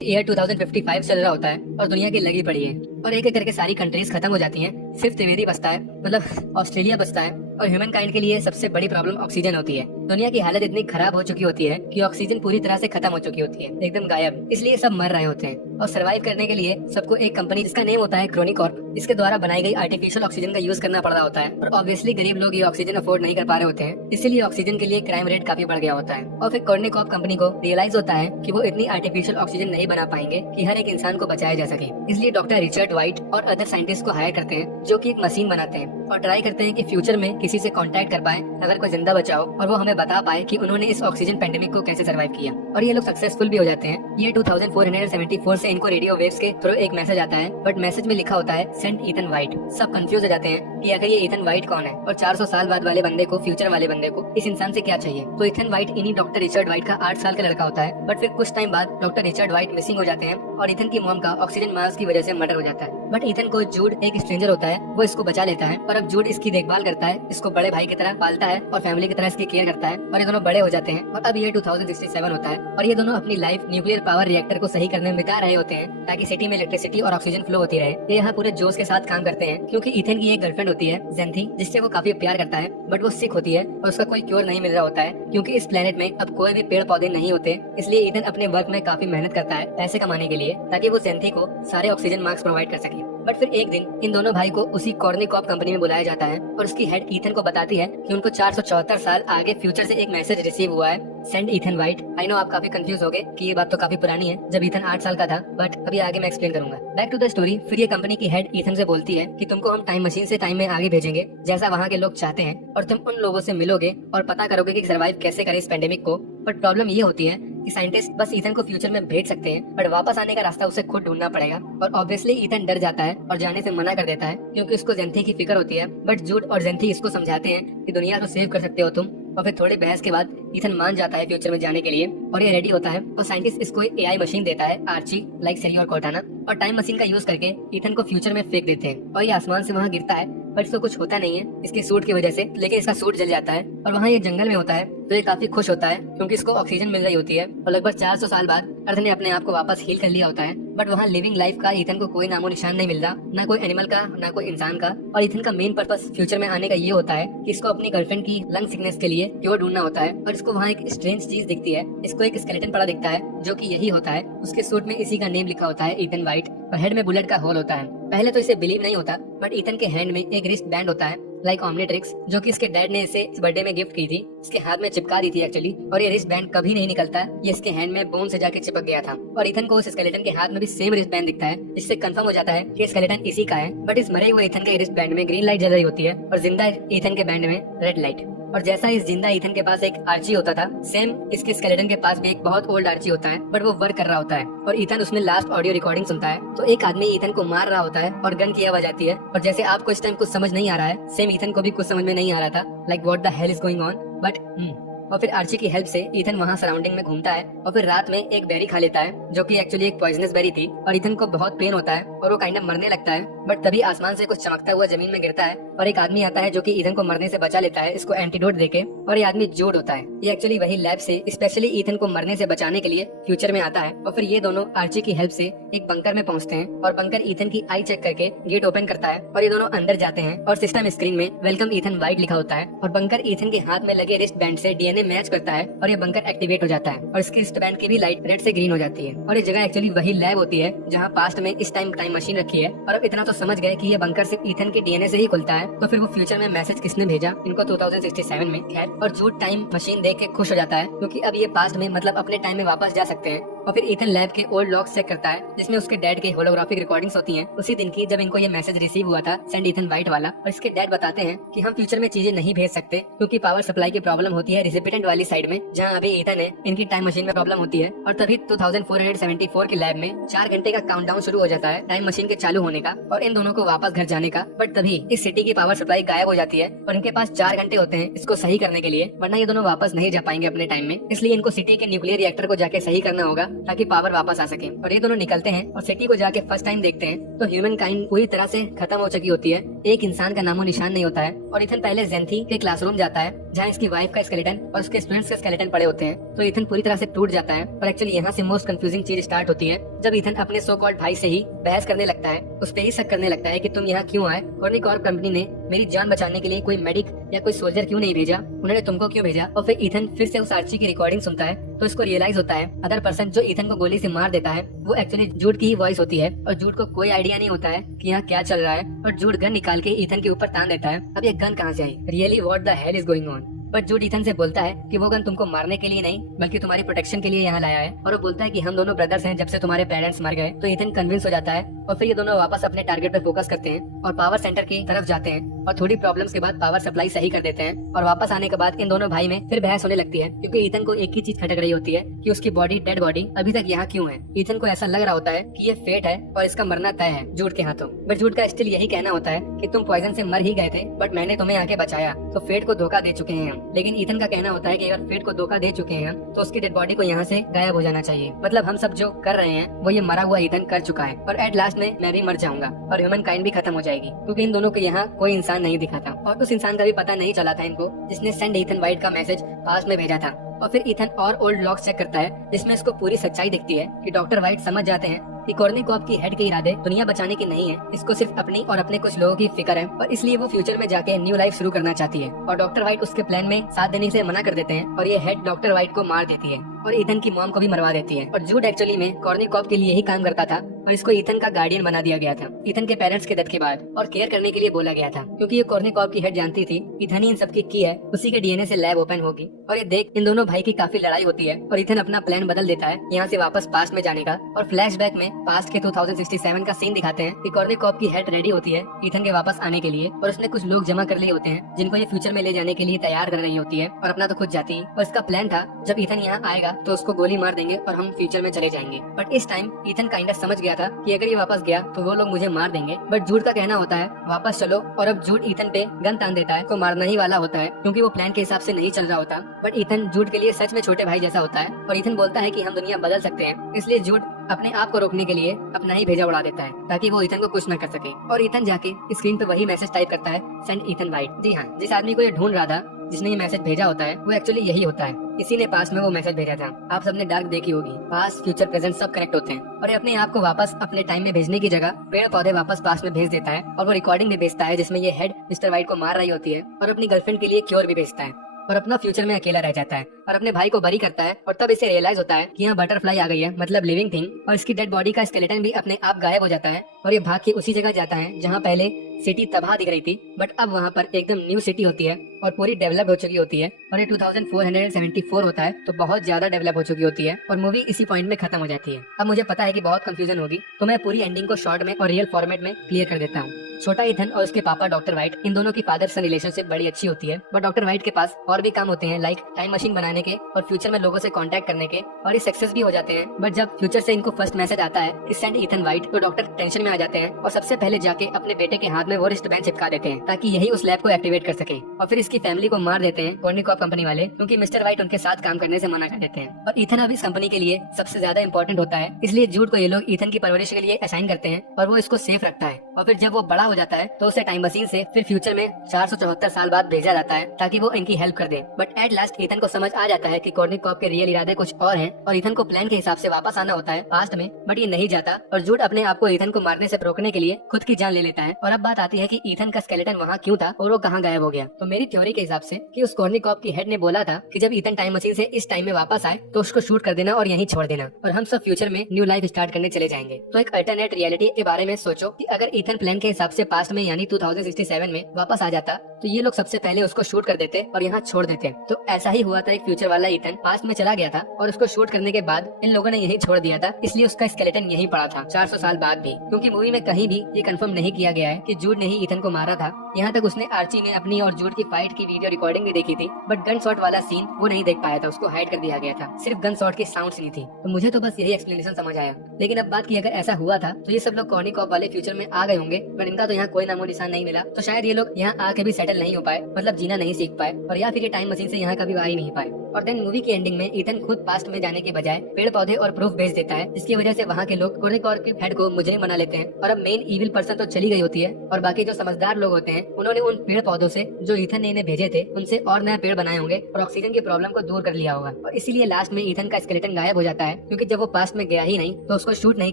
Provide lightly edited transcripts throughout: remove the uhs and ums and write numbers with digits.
Year 2055 चल रहा होता है और दुनिया की लगी पड़ी है और एक एक करके सारी कंट्रीज खत्म हो जाती हैं। सिर्फ त्रिवेदी बचता है, मतलब ऑस्ट्रेलिया बचता है। और ह्यूमन काइंड के लिए सबसे बड़ी प्रॉब्लम ऑक्सीजन होती है। दुनिया की हालत इतनी खराब हो चुकी होती है कि ऑक्सीजन पूरी तरह से खत्म हो चुकी होती है, एकदम गायब। इसलिए सब मर रहे होते हैं और सरवाइव करने के लिए सबको एक कंपनी जिसका नेम होता है क्रोनिकॉर्प, इसके द्वारा बनाई गई आर्टिफिशियल ऑक्सीजन का यूज करना पड़ रहा होता है। और ऑब्वियसली गरीब लोग ये ऑक्सीजन अफोर्ड नहीं कर पा रहे होते हैं, इसीलिए ऑक्सीजन के लिए क्राइम रेट काफी बढ़ गया होता है। और फिर क्रोनिकॉर्प कंपनी को रियलाइज होता है कि वो इतनी आर्टिफिशियल ऑक्सीजन नहीं बना पाएंगे कि हर एक इंसान को बचाया जा सके। इसलिए डॉक्टर रिचर्ड वाइट और अदर साइंटिस्ट को हायर करते हैं जो कि एक मशीन बनाते हैं और ट्राई करते हैं कि फ्यूचर में किसी से कांटेक्ट कर पाए अगर कोई जिंदा बचाओ और वो हमें बता पाए कि उन्होंने इस ऑक्सीजन पेंडेमिक को कैसे सर्वाइव किया। और ये लोग सक्सेसफुल भी हो जाते हैं। ये 2474 से इनको रेडियो वेव्स के थ्रू एक मैसेज आता है, बट मैसेज में लिखा होता है सेंड ईथन वाइट। सब कंफ्यूज हो जाते हैं कि आखिर ये ईथन वाइट कौन है और 400 साल बाद वाले बंदे को, फ्यूचर वाले बंदे को इस इंसान से क्या चाहिए। तो ईथन वाइट इन्हीं डॉक्टर रिचर्ड वाइट का 8 साल का लड़का होता है। बट फिर कुछ टाइम बाद डॉक्टर रिचर्ड वाइट मिसिंग हो जाते हैं और ईथन की मॉम का ऑक्सीजन मास्क की वजह से मर्डर हो जाता है। बट ईथन को जूड, एक स्ट्रेंजर होता है, वो इसको बचा लेता है। और अब जूड इसकी देखभाल करता है, इसको बड़े भाई की तरह पालता है और फैमिली की तरह इसकी केयर करता है। और ये दोनों बड़े हो जाते हैं और अब ये 2067 होता है और ये दोनों अपनी लाइफ न्यूक्लियर पावर रिएक्टर को सही करने में बिता रहे होते हैं ताकि सिटी में इलेक्ट्रिसिटी और ऑक्सीजन फ्लो होती रहे। ये यहाँ पूरे जोश के साथ काम करते हैं क्योंकि ईथन की एक गर्लफ्रेंड होती है जेंथी, जिससे वो काफी प्यार करता है। बट वो सिक होती है और उसका कोई क्योर नहीं मिल रहा होता है क्योंकि इस प्लेनेट में अब कोई भी पेड़ पौधे नहीं होते। इसलिए ईथन अपने वर्क में काफी मेहनत करता है पैसे कमाने के लिए ताकि वो जेंथी को सारे ऑक्सीजन मास्क प्रोवाइड कर सके। बट फिर एक दिन इन दोनों भाई को उसी कॉर्निकॉर्प कंपनी में बुलाया जाता है और उसकी हेड ईथन को बताती है कि उनको 474 साल आगे फ्यूचर से एक मैसेज रिसीव हुआ है, send Ethan white. I know आप काफी कंफ्यूज हो गए कि ये बात तो काफी पुरानी है, जब ईथन 8 साल का था, बट अभी आगे मैं एक्सप्लेन करूंगा। Back to the story. फिर ये कंपनी की हेड ईथन से बोलती है कि तुमको हम टाइम मशीन से टाइम में आगे भेजेंगे जैसा वहाँ के लोग चाहते हैं और तुम उन लोगों से मिलोगे और पता करोगे कि सर्वाइव कैसे करें इस पेंडेमिक को। बट प्रॉब्लम ये होती है कि साइंटिस्ट बस ईथन को फ्यूचर में भेज सकते हैं, बट वापस आने का रास्ता उसे खुद ढूंढना पड़ेगा। और ऑब्वियसली ईथन डर जाता है और जाने से मना कर देता है क्योंकि उसको जेंथी की फिक्र होती है। बट जूड और जेंथी इसको समझाते हैं कि दुनिया को सेव कर सकते हो तुम। और फिर थोड़ी बहस के बाद ईथन मान जाता है फ्यूचर में जाने के लिए और ये रेडी होता है। और साइंटिस्ट इसको एक एआई मशीन देता है, आर्ची, लाइक सरी और कोर्टाना। और टाइम मशीन का यूज करके ईथन को फ्यूचर में फेंक देते हैं और ये आसमान से वहाँ गिरता है, बट इसको कुछ होता नहीं है इसके सूट की वजह से। लेकिन इसका सूट जल जाता है और वहाँ ये जंगल में होता है तो ये काफी खुश होता है क्योंकि इसको ऑक्सीजन मिल रही होती है। और लगभग 400 साल बाद अर्थ ने अपने आप को वापस हील कर लिया होता है। बट वहाँ लिविंग लाइफ का ईथन को कोई नामो निशान नहीं मिल रहा, ना कोई एनिमल का, ना कोई इंसान का। और ईथन का मेन पर्पस फ्यूचर में आने का ये होता है कि इसको अपनी गर्लफ्रेंड की लंग सिकनेस के लिए क्योर ढूंढना होता है। और इसको वहाँ एक स्ट्रेंज चीज दिखती है, इसको एक स्केलेटन पड़ा दिखता है जो कि यही होता है। उसके सूट में इसी का नेम लिखा होता है, ईथन वाइट, और हेड में बुलेट का होल होता है। पहले तो इसे बिलीव नहीं होता, बट ईथन के हैंड में एक रिस्ट बैंड होता है, लाइक ऑमनिट्रिक्स, जो कि इसके डैड ने इसे इस बर्थडे में गिफ्ट की थी। इसके हाथ में चिपका दी थी एक्चुअली। और ये रिस्ट बैंड कभी नहीं निकलता, ये इसके हैंड में बोन से जाके चिपक गया था। और ईथन को उस स्केलेटन के हाथ में भी सेम रिस्ट बैंड दिखता है, जिससे कंफर्म हो जाता है कि स्केलेटन इसी का है। बट इस मरे हुए ईथन के रिस्ट बैंड में ग्रीन लाइट जल रही होती है और जिंदा ईथन के बैंड में रेड लाइट। और जैसा इस जिंदा ईथन के पास एक आर्ची होता था, सेम इसके स्केलेटन के पास भी एक बहुत ओल्ड आर्ची होता है, बट वो वर्क कर रहा होता है। और ईथन उसमें लास्ट ऑडियो रिकॉर्डिंग सुनता है तो एक आदमी ईथन को मार रहा होता है और गन की आवाज आती है। और जैसे आपको इस टाइम कुछ समझ नहीं आ रहा है, सेम ईथन को भी कुछ समझ में नहीं आ रहा था, like what the hell is going on. But और फिर आर्ची की हेल्प से ईथन वहाँ सराउंडिंग में घूमता है और फिर रात में एक बेरी खा लेता है जो कि एक्चुअली एक पॉइजनस बेरी थी। और ईथन को बहुत पेन होता है और वो काइंड ऑफ मरने लगता है। बट तभी आसमान से कुछ चमकता हुआ जमीन में गिरता है और एक आदमी आता है जो कि ईथन को मरने से बचा लेता है, इसको एंटीडोट देके। और ये आदमी जूड होता है। ये एक्चुअली वही लैब से स्पेशली ईथन को मरने से बचाने के लिए फ्यूचर में आता है। और फिर ये दोनों आर्ची की हेल्प से एक बंकर में पहुंचते हैं और बंकर ईथन की आई चेक करके गेट ओपन करता है और ये दोनों अंदर जाते हैं। और सिस्टम स्क्रीन में वेलकम ईथन वाइट लिखा होता है और बंकर ईथन के हाथ में लगे रिस्ट बैंड से डीएनए मैच करता है और ये बंकर एक्टिवेट हो जाता है और इसकी रिस्ट बैंड की भी लाइट रेड से ग्रीन हो जाती है। और ये जगह एक्चुअली वही लैब होती है जहाँ पास्ट में इस टाइम मशीन रखी है। और अब इतना तो समझ गए कि ये बंकर सिर्फ ईथन के डीएनए से ही खुलता है। तो फिर वो फ्यूचर में मैसेज किसने भेजा इनको 2067 में। खैर, और जूड टाइम मशीन देख के खुश हो जाता है क्योंकि अब ये पास्ट में, मतलब अपने टाइम में वापस जा सकते हैं। और फिर ईथन लैब के ओल्ड लॉग्स चेक करता है जिसमें उसके डैड के होलोग्राफिक रिकॉर्डिंग्स होती हैं उसी दिन की जब इनको ये मैसेज रिसीव हुआ था, सेंड ईथन वाइट वाला। और इसके डैड बताते हैं कि हम फ्यूचर में चीजें नहीं भेज सकते क्योंकि पावर सप्लाई की प्रॉब्लम होती है रिसिपिटेंट वाली साइड में, जहाँ अभी ईथन है, इनकी टाइम मशीन में प्रॉब्लम होती है। और तभी 2474 के लैब में 4 घंटे का काउंटडाउन शुरू हो जाता है टाइम मशीन के चालू होने का और इन दोनों को वापस घर जाने का। बट तभी इस सिटी की पावर सप्लाई गायब हो जाती है और इनके पास 4 घंटे होते हैं इसको सही करने के लिए, वरना ये दोनों वापस नहीं जा पाएंगे अपने टाइम में। इसलिए इनको सिटी के न्यूक्लियर रिएक्टर को जाके सही करना होगा ताकि पावर वापस आ सके। और ये दोनों निकलते हैं और सिटी को जाके फर्स्ट टाइम देखते हैं तो ह्यूमन काइंड पूरी तरह से खत्म हो चुकी होती है। एक इंसान का नामो निशान नहीं होता है। और इथन पहले जेंथी के क्लासरूम जाता है जहाँ इसकी वाइफ का स्केलेटन और उसके स्टूडेंट्स के स्केलेटन पड़े होते हैं। तो इथन पूरी तरह से टूट जाता है। और एक्चुअली यहाँ से मोस्ट कंफ्यूजिंग चीज स्टार्ट होती है जब इथन अपने सो कॉल्ड भाई से ही बहस करने लगता है, उस पे ही शक करने लगता है कि तुम यहाँ क्यों आए, कॉर्नी कॉर्प कंपनी ने मेरी जान बचाने के लिए कोई मेडिक या कोई सोल्जर क्यों नहीं भेजा, उन्होंने तुमको क्यों भेजा। और फिर इथन फिर से उस आर्ची की रिकॉर्डिंग सुनता है तो इसको रियलाइज होता है अदर पर्सन जो इथन को गोली से मार देता है वो एक्चुअली जूड की ही वॉइस होती है। और जूड को कोई आइडिया नहीं होता है कि यहाँ क्या चल रहा है। और जूड गन निकाल के इथन के ऊपर तान देता है। अब ये गन कहाँ से आई, really what the hell is going on. But Jude Ethan से बोलता है कि वो गन तुमको मारने के लिए नहीं बल्कि तुम्हारी प्रोटेक्शन के लिए यहाँ लाया है। और वो बोलता है कि हम दोनों ब्रदर्स हैं जब से तुम्हारे पेरेंट्स मर गए। तो इथन कन्विंस हो जाता है और फिर ये दोनों वापस अपने टारगेट पे फोकस करते हैं और पावर सेंटर की तरफ जाते हैं। और थोड़ी प्रॉब्लम्स के बाद पावर सप्लाई सही कर देते हैं। और वापस आने के बाद इन दोनों भाई में फिर बहस होने लगती है क्योंकि इथन को एक ही चीज खटक रही होती है कि उसकी बॉडी, डेड बॉडी अभी तक यहाँ क्यों है। इथन को ऐसा लग रहा होता है कि ये फेट है और इसका मरना तय है जूड के हाथों। बट जूड का स्टिल यही कहना होता है कि तुम पॉइजन से मर ही गए थे बट मैंने तुम्हें आके बचाया, तो फेट को धोखा दे चुके हैं हम। लेकिन इथन का कहना होता है कि अगर फेट को धोखा दे चुके हैं हम तो उसकी डेड बॉडी को यहाँ से गायब हो जाना चाहिए। मतलब हम सब जो कर रहे हैं वो ये मरा हुआ इथन कर चुका है और एट लास्ट में मैं भी मर जाऊंगा और ह्यूमन काइंड भी खत्म हो जाएगी क्योंकि इन दोनों के यहाँ कोई इंसान नहीं दिखा था। और उस इंसान का भी पता नहीं चला था इनको जिसने सेंड इथन वाइट का मैसेज पास में भेजा था। और फिर इथन और ओल्ड लॉग्स चेक करता है जिसमें इसको पूरी सच्चाई दिखती है कि डॉक्टर वाइट समझ जाते हैं कि कॉर्नी कॉर्प की हेड के इरादे दुनिया बचाने के नहीं है, इसको सिर्फ अपनी और अपने कुछ लोगों की फिक्र है और इसलिए वो फ्यूचर में जाके न्यू लाइफ शुरू करना चाहती है। और डॉक्टर वाइट उसके प्लान में साथ देने से मना कर देते हैं और ये हेड डॉक्टर वाइट को मार देती है और इथन की मॉम को भी मरवा देती है। और जूड एक्चुअली में कॉर्नी कॉर्प के लिए ही काम करता था और इसको इथन का गार्डियन बना दिया गया था इथन के पेरेंट्स के डेथ के बाद और केयर करने के लिए बोला गया था क्योंकि ये कॉर्नी कॉर्प की हेड जानती थी इथन ही इन सबकी की है, उसी के डीएनए से लैब ओपन होगी। और ये देख इन दोनों भाई की काफी लड़ाई होती है और इथन अपना प्लान बदल देता है यहाँ से वापस पास्ट में जाने का। और फ्लैशबैक में पास्ट के 2067 का सीन दिखाते हैं कि कॉर्नी कॉर्प की हेड रेडी होती है इथन के वापस आने के लिए और उसने कुछ लोग जमा कर लिए होते हैं जिनको ये फ्यूचर में ले जाने के लिए तैयार कर रही होती है और अपना तो खुद जाती है। और इसका प्लान था जब इथन यहाँ आएगा तो उसको गोली मार देंगे और हम फ्यूचर में चले जाएंगे। बट इस टाइम इथन काइंड समझ गया था कि अगर ये वापस गया तो वो लोग मुझे मार देंगे। बट जूड का कहना होता है वापस चलो और अब जूड इथन पे गन तान देता है तो मारना ही वाला होता है क्योंकि वो प्लान के हिसाब से नहीं चल रहा होता। बट इथन जूड के लिए सच में छोटे भाई जैसा होता है और इथन बोलता है कि हम दुनिया बदल सकते हैं, इसलिए जूड अपने आप को रोकने के लिए अपना ही भेजा उड़ा देता है ताकि वो इथन को कुछ न कर सके। और इथन जाके स्क्रीन पे वही मैसेज टाइप करता है, सेंड इथन वाइट। जी हाँ, जिस आदमी को ये ढूंढ रहा था जिसने ये मैसेज भेजा होता है वो एक्चुअली यही होता है, इसी ने पास्ट में वो मैसेज भेजा था। आप सबने डार्क देखी होगी, पास्ट फ्यूचर प्रेजेंट सब कनेक्ट होते हैं और ये अपने आप को वापस अपने टाइम में भेजने की जगह पेड़ पौधे वापस पास्ट में भेज देता है। और वो रिकॉर्डिंग भी भेजता है जिसमें ये हेड मिस्टर वाइट को मार रही होती है और अपनी गर्लफ्रेंड के लिए क्योर भी भेजता है और अपना फ्यूचर में अकेला रह जाता है और अपने भाई को बरी करता है। और तब इसे रियलाइज होता है कि यहाँ बटरफ्लाई आ गई है, मतलब लिविंग थिंग, और इसकी डेड बॉडी का स्केलेटन भी अपने आप गायब हो जाता है और ये भाग के उसी जगह जाता है जहाँ पहले सिटी तबाह दिख रही थी बट अब वहाँ पर एकदम न्यू सिटी होती है और पूरी डेवलप हो चुकी होती है। और ये 2474 होता है तो बहुत ज्यादा डेवलप हो चुकी होती है और मूवी इसी पॉइंट में खत्म हो जाती है। अब मुझे पता है कि बहुत कंफ्यूजन होगी तो मैं पूरी एंडिंग को शॉर्ट में और रियल फॉर्मेट में क्लियर कर देता हूँ। छोटा इथन और उसके पापा डॉक्टर वाइट, इन दोनों की फादर सन रिलेशनशिप बड़ी अच्छी होती है बट डॉक्टर वाइट के पास और भी काम होते हैं लाइक टाइम मशीन बनाने के और फ्यूचर में लोगों से कांटेक्ट करने के, और ये सक्सेस भी हो जाते हैं। बट जब फ्यूचर से इनको फर्स्ट मैसेज आता है कि सेंड इथन वाइट तो डॉक्टर टेंशन में आ जाते हैं और सबसे पहले जाके अपने बेटे के हाथ में वो रिस्ट बैंड चिपका देते हैं ताकि यही उस लैब को एक्टिवेट कर सके। और फिर इसकी फैमिली को मार देते हैं कॉर्नी कॉर्प कंपनी वाले क्योंकि मिस्टर वाइट उनके साथ काम करने से मना कर देते हैं। और इथन अब इस कंपनी के लिए सबसे ज्यादा इंपॉर्टेंट होता है, इसलिए जूड को ये लोग इथन की परवरिश के लिए असाइन करते हैं और वो इसको सेफ रखता है। और फिर जब वो बड़ा हो जाता है तो उसे टाइम मशीन से फिर फ्यूचर में 474 साल बाद भेजा जाता है ताकि वो इनकी हेल्प कर दे। बट एट लास्ट इथन को समझ आ जाता है कि कॉर्नी कॉर्प के रियल इरादे कुछ और हैं और इथन को प्लान के हिसाब से वापस आना होता है पास्ट में, बट ये नहीं जाता और जूड अपने आप को इथन को मारने से रोकने के लिए खुद की जान ले लेता है। और अब बात आती है कि इथन का स्केलेटन वहाँ क्यों था और वो कहाँ गायब हो गया। तो मेरी थ्योरी के हिसाब से कि उस कॉर्नी कॉर्प की हेड ने बोला था कि जब इथन टाइम मशीन से इस टाइम में वापस आए तो उसको शूट कर देना और यहीं छोड़ देना और हम सब फ्यूचर में न्यू लाइफ स्टार्ट करने चले जाएंगे। तो एक अल्टरनेट रियलिटी के बारे में सोचो कि अगर इथन प्लान के हिसाब से पास्ट में यानी 2067 में वापस आ जाता तो ये लोग सबसे पहले उसको शूट कर देते और यहाँ छोड़ देते। तो ऐसा ही हुआ था, एक फ्यूचर वाला इथन पास्ट में चला गया था और उसको शूट करने के बाद इन लोगों ने यहीं छोड़ दिया था, इसलिए उसका स्केलेटन यहीं पड़ा था 400 साल बाद भी, क्योंकि मूवी में कहीं भी ये कंफर्म नहीं किया गया है कि जूड ने ही इथन को मारा था। यहाँ तक उसने आर्ची में अपनी और जूड की फाइट की वीडियो रिकॉर्डिंग भी देखी थी बट गन शॉट वाला सीन वो नहीं देख पाया था, उसको हाइड कर दिया गया था, सिर्फ गन शॉट की साउंड्स नहीं थी। तो मुझे तो बस यही एक्सप्लेनेशन समझ आया। लेकिन अब बात की अगर ऐसा हुआ था तो ये सब लोग कॉर्नी कॉर्प वाले फ्यूचर में आ गए होंगे बट इनका तो यहाँ कोई नामो निशान नहीं मिला, तो शायद ये लोग यहाँ आके भी सेटल नहीं हो पाए, मतलब जीना नहीं सीख पाए और या फिर ये टाइम मशीन से यहाँ कभी आ ही नहीं पाए। और देन मूवी की एंडिंग में ईथन खुद पास्ट में जाने के बजाय पेड़ पौधे और प्रूफ भेज देता है, जिसकी वजह से वहाँ के लोग कोरेकोर के हेड को मुजरिम बना लेते हैं। और अब मेन इविल पर्सन तो चली गई होती है और बाकी जो समझदार लोग होते हैं उन्होंने उन पेड़ पौधों से जो ईथन ने इन्हें भेजे थे उनसे और नया पेड़ बनाए होंगे और ऑक्सीजन की प्रॉब्लम को दूर कर लिया होगा। और इसीलिए लास्ट में ईथन का स्केलेटन गायब हो जाता है, क्योंकि जब वो पास्ट में गया ही नहीं तो उसको शूट नहीं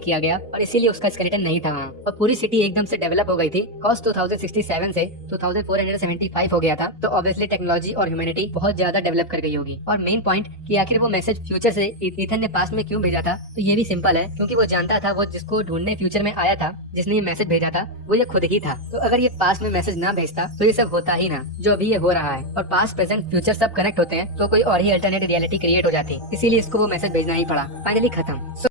किया गया और इसीलिए उसका स्केलेटन नहीं था वहाँ। और पूरी सिटी एकदम से डेवलप हो गई थी। कॉस्ट 2067 से 2475 हो गया था, तो ऑब्वियसली टेक्नोलॉजी और ह्यूमैनिटी बहुत ज्यादा डेवलप कर गई होगी। और मेन पॉइंट कि आखिर वो मैसेज फ्यूचर से ईथन ने पास्ट में क्यों भेजा था, तो ये भी सिंपल है, क्योंकि वो जानता था वो जिसको ढूंढने फ्यूचर में आया था, जिसने ये मैसेज भेजा था, वो ये खुद ही था। तो अगर ये पास्ट में मैसेज ना भेजता तो ये सब होता ही ना जो अभी ये हो रहा है। और पास्ट प्रेजेंट फ्यूचर सब कनेक्ट होते हैं तो कोई और ही अल्टरनेट रियलिटी क्रिएट हो जाती, इसीलिए इसको वो मैसेज भेजना ही पड़ा। फाइनली खत्म।